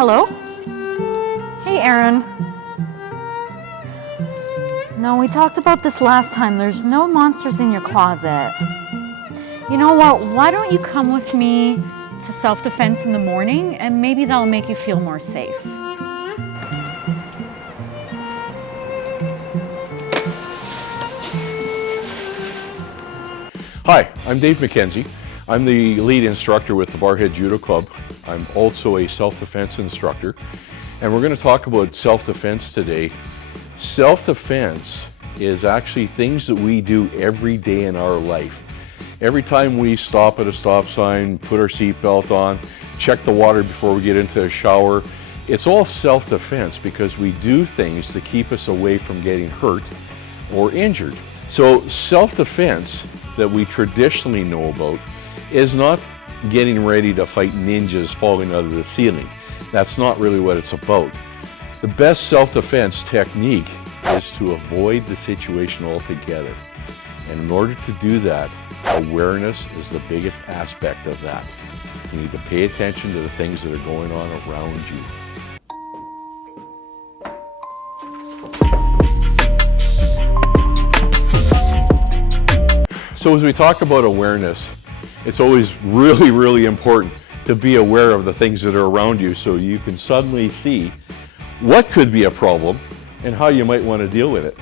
Hello? Hey, Aaron. No, we talked about this last time. There's no monsters in your closet. You know what? Why don't you come with me to self-defense in the morning, and maybe that'll make you feel more safe. Hi, I'm Dave McKenzie. I'm the lead instructor with the Barrhead Judo Club. I'm also a self-defense instructor, and we're going to talk about self-defense today. Self-defense is actually things that we do every day in our life. Every time we stop at a stop sign, put our seatbelt on, check the water before we get into a shower, it's all self-defense because we do things to keep us away from getting hurt or injured. So self-defense that we traditionally know about is not getting ready to fight ninjas falling out of the ceiling. That's not really what it's about. The best self-defense technique is to avoid the situation altogether. And in order to do that, awareness is the biggest aspect of that. You need to pay attention to the things that are going on around you. So as we talk about awareness, it's always really important to be aware of the things that are around you so you can suddenly see what could be a problem and how you might want to deal with it.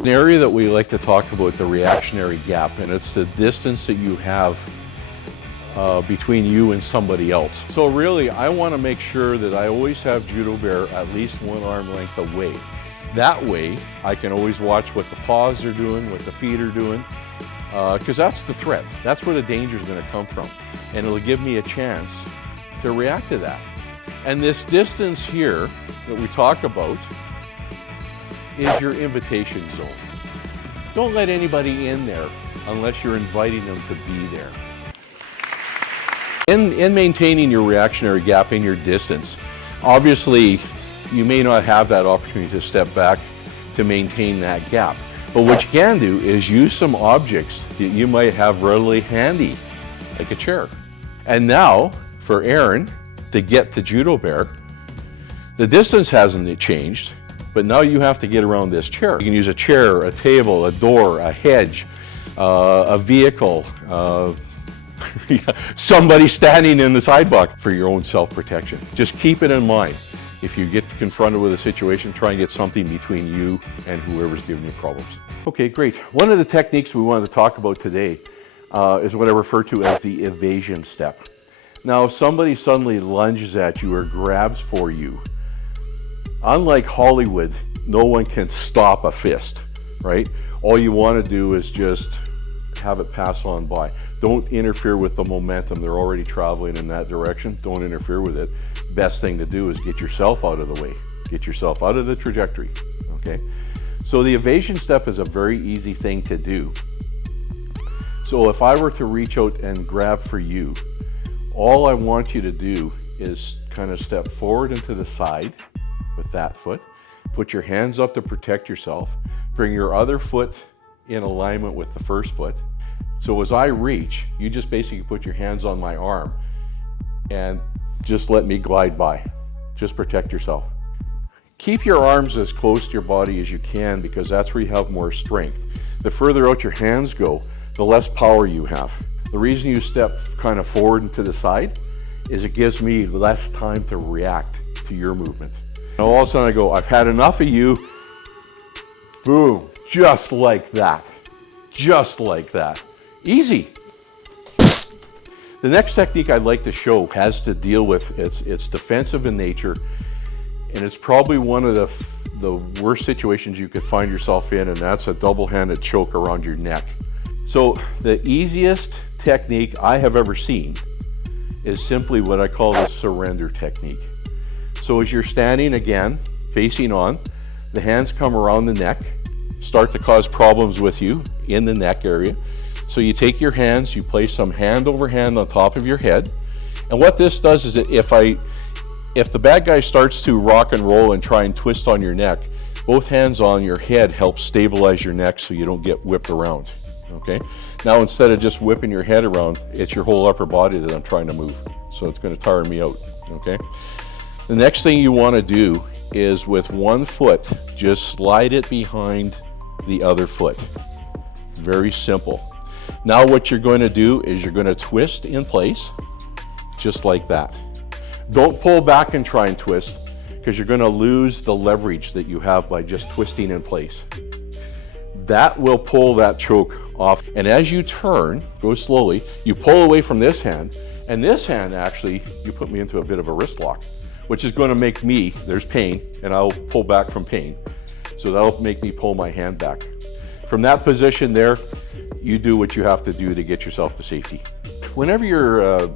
An area that we like to talk about, the reactionary gap, and it's the distance that you have between you and somebody else. So really, I want to make sure that I always have Judo Bear at least one arm length away. That way, I can always watch what the paws are doing, what the feet are doing, because that's the threat. That's where the danger is going to come from. And it'll give me a chance to react to that. And this distance here that we talk about is your invitation zone. Don't let anybody in there unless you're inviting them to be there. In maintaining your reactionary gap in your distance, obviously you may not have that opportunity to step back to maintain that gap. But what you can do is use some objects that you might have readily handy, like a chair. And now, for Aaron to get to Judo Bear, the distance hasn't changed, but now you have to get around this chair. You can use a chair, a table, a door, a hedge, a vehicle, somebody standing in the sidewalk for your own self-protection. Just keep it in mind. If you get confronted with a situation, try and get something between you and whoever's giving you problems. Okay, great. One of the techniques we wanted to talk about today is what I refer to as the evasion step. Now, if somebody suddenly lunges at you or grabs for you, unlike Hollywood, no one can stop a fist, right? All you want to do is just have it pass on by. Don't interfere with the momentum. They're already traveling in that direction. Don't interfere with it. Best thing to do is get yourself out of the way. Get yourself out of the trajectory, okay? So the evasion step is a very easy thing to do. So if I were to reach out and grab for you, all I want you to do is kind of step forward and to the side with that foot. Put your hands up to protect yourself. Bring your other foot in alignment with the first foot. So as I reach, you just basically put your hands on my arm and just let me glide by. Just protect yourself. Keep your arms as close to your body as you can because that's where you have more strength. The further out your hands go, the less power you have. The reason you step kind of forward and to the side is it gives me less time to react to your movement. And all of a sudden I go, I've had enough of you. Boom, just like that. Just like that. Easy. The next technique I'd like to show has to deal with, it's defensive in nature, and it's probably one of the worst situations you could find yourself in, and that's a double-handed choke around your neck. So the easiest technique I have ever seen is simply what I call the surrender technique. So as you're standing again, facing on, the hands come around the neck, start to cause problems with you in the neck area. So you take your hands, you place some hand over hand on top of your head. And what this does is that if the bad guy starts to rock and roll and try and twist on your neck, both hands on your head help stabilize your neck so you don't get whipped around, okay? Now instead of just whipping your head around, it's your whole upper body that I'm trying to move. So it's going to tire me out, okay? The next thing you want to do is with one foot, just slide it behind the other foot. Very simple. Now what you're going to do is you're going to twist in place, just like that. Don't pull back and try and twist, because you're going to lose the leverage that you have by just twisting in place. That will pull that choke off. And as you turn, go slowly, you pull away from this hand, and this hand actually, you put me into a bit of a wrist lock, which is going to make me, there's pain, and I'll pull back from pain. So that'll make me pull my hand back. From that position there, you do what you have to do to get yourself to safety. Whenever you're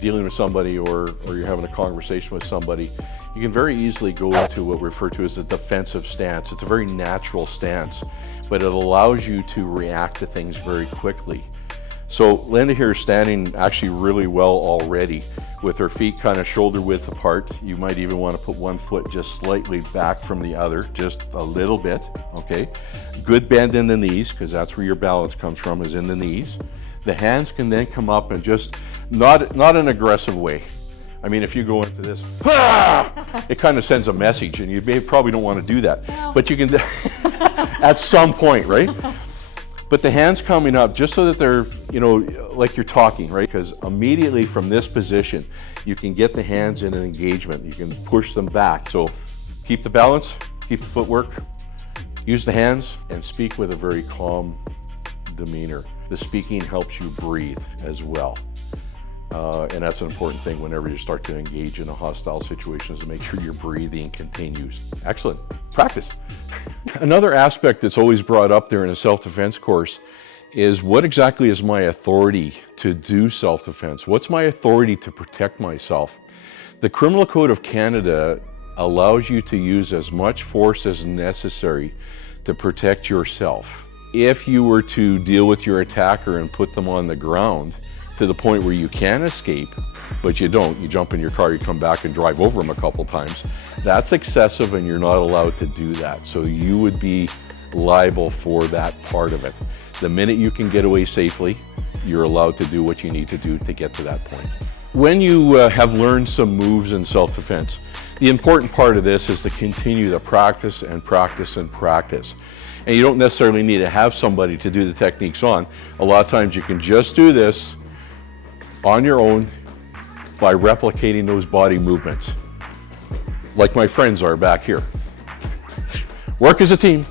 dealing with somebody or you're having a conversation with somebody, you can very easily go into what we refer to as a defensive stance. It's a very natural stance, but it allows you to react to things very quickly. So Linda here is standing actually really well already with her feet kind of shoulder width apart. You might even want to put one foot just slightly back from the other, just a little bit, okay? Good bend in the knees, because that's where your balance comes from, is in the knees. The hands can then come up and just, not an aggressive way. I mean, if you go into this, it kind of sends a message, and you probably don't want to do that. No. But you can, at some point, right? But the hands coming up just so that they're, you know, like you're talking, right? Because immediately from this position, you can get the hands in an engagement. You can push them back. So keep the balance, keep the footwork, use the hands, and speak with a very calm demeanor. The speaking helps you breathe as well. And that's an important thing whenever you start to engage in a hostile situation, is to make sure your breathing continues. Excellent. Practice. Another aspect that's always brought up there in a self-defense course is, what exactly is my authority to do self-defense? What's my authority to protect myself? The Criminal Code of Canada allows you to use as much force as necessary to protect yourself. If you were to deal with your attacker and put them on the ground to the point where you can escape, but you don't, you jump in your car, you come back and drive over them a couple times, that's excessive and you're not allowed to do that. So you would be liable for that part of it. The minute you can get away safely, you're allowed to do what you need to do to get to that point. When you have learned some moves in self-defense, the important part of this is to continue to practice and practice and practice. And you don't necessarily need to have somebody to do the techniques on. A lot of times you can just do this on your own by replicating those body movements, like my friends are back here. Work as a team.